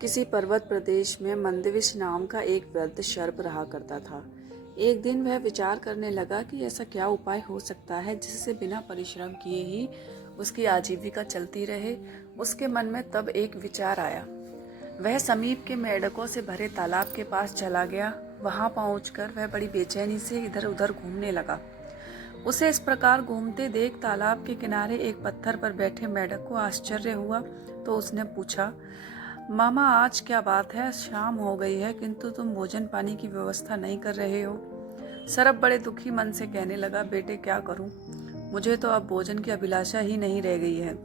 किसी पर्वत प्रदेश में मंदविश नाम का एक वृद्ध सर्प रहा करता था। एक दिन वह विचार करने लगा कि ऐसा क्या उपाय हो सकता है जिससे बिना परिश्रम किए ही उसकी आजीविका चलती रहे। उसके मन में तब एक विचार आया। वह समीप के मेंढकों से भरे तालाब के पास चला गया। वहां पहुंचकर वह बड़ी बेचैनी से इधर उधर घूमने लगा। उसे इस प्रकार घूमते देख तालाब के किनारे एक पत्थर पर बैठे मेंढक को आश्चर्य हुआ। तो उसने पूछा, मामा, आज क्या बात है? शाम हो गई है किंतु तुम भोजन पानी की व्यवस्था नहीं कर रहे हो। सरप बड़े दुखी मन से कहने लगा, बेटे क्या करूं, मुझे तो अब भोजन की अभिलाषा ही नहीं रह गई है।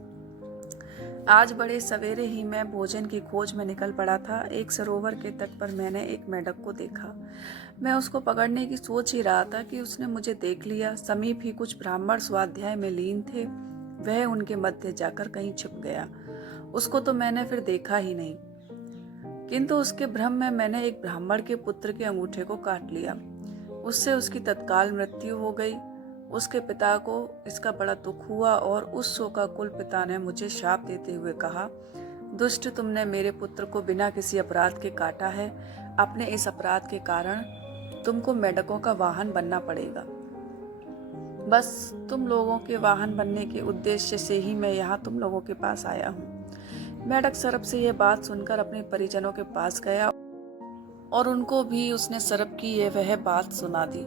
आज बड़े सवेरे ही मैं भोजन की खोज में निकल पड़ा था। एक सरोवर के तट पर मैंने एक मेंढक को देखा। मैं उसको पकड़ने की सोच ही रहा था कि उसने मुझे देख लिया। समीप ही कुछ ब्राह्मण स्वाध्याय में लीन थे। वह उनके मध्य जाकर कहीं छिप गया। उसको तो मैंने फिर देखा ही नहीं, किंतु उसके भ्रम में मैंने एक ब्राह्मण के पुत्र के अंगूठे को काट लिया। उससे उसकी तत्काल मृत्यु हो गई। उसके पिता को इसका बड़ा दुख हुआ और उस शोकाकुल पिता ने मुझे शाप देते हुए कहा, दुष्ट, तुमने मेरे पुत्र को बिना किसी अपराध के काटा है। अपने इस अपराध के कारण तुमको मेंढकों का वाहन बनना पड़ेगा। बस तुम लोगों के वाहन बनने के उद्देश्य से ही मैं यहाँ तुम लोगों के पास आया हूँ। मेंढक सरप से यह बात सुनकर अपने परिजनों के पास गया और उनको भी उसने सरप की यह वह बात सुना दी।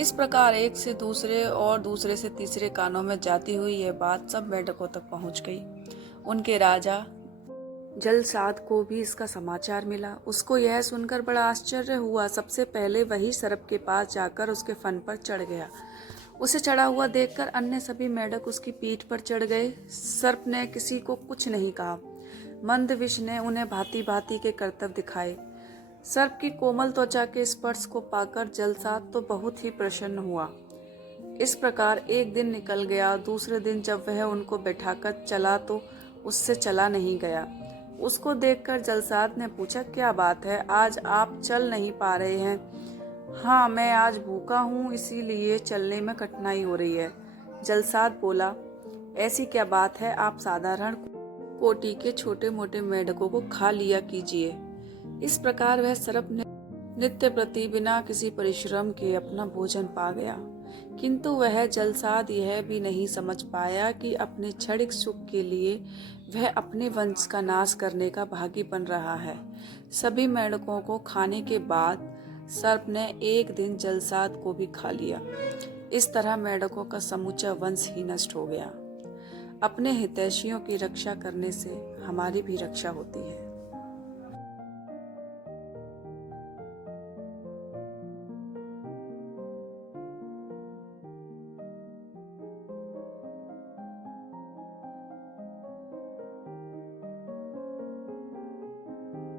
इस प्रकार एक से दूसरे और दूसरे से तीसरे कानों में जाती हुई यह बात सब मेंढकों तक पहुंच गई। उनके राजा जलसाद को भी इसका समाचार मिला। उसको यह सुनकर बड़ा आश्चर्य हुआ। सबसे पहले वही सरप के पास जाकर उसके फन पर चढ़ गया। उसे चढ़ा हुआ देखकर अन्य सभी मेंढक उसकी पीठ पर चढ़ गए। सर्प ने किसी को कुछ नहीं कहा। मंदविश ने उन्हें भांति भांति के करतब दिखाए। सर्प की कोमल त्वचा के स्पर्श को पाकर जलसाद तो बहुत ही प्रसन्न हुआ। इस प्रकार एक दिन निकल गया। दूसरे दिन जब वह उनको बैठाकर चला तो उससे चला नहीं गया। उसको देखकर जलसाद ने पूछा, क्या बात है, आज आप चल नहीं पा रहे हैं? हाँ, मैं आज भूखा हूँ, इसीलिए चलने में कठिनाई हो रही है। जलसाद बोला, ऐसी क्या बात है, आप साधारण कोटि के छोटे मोटे मेंढकों को खा लिया कीजिए। इस प्रकार वह सर्प नित्य प्रति बिना किसी परिश्रम के अपना भोजन पा गया। किंतु वह जलसाद यह भी नहीं समझ पाया कि अपने क्षणिक सुख के लिए वह अपने वंश का नाश करने का भागी बन रहा है। सभी मेंढकों को खाने के बाद सर्प ने एक दिन जलसाद को भी खा लिया। इस तरह मेंढकों का समूचा वंश ही नष्ट हो गया। अपने हितैषियों की रक्षा करने से हमारी भी रक्षा होती है।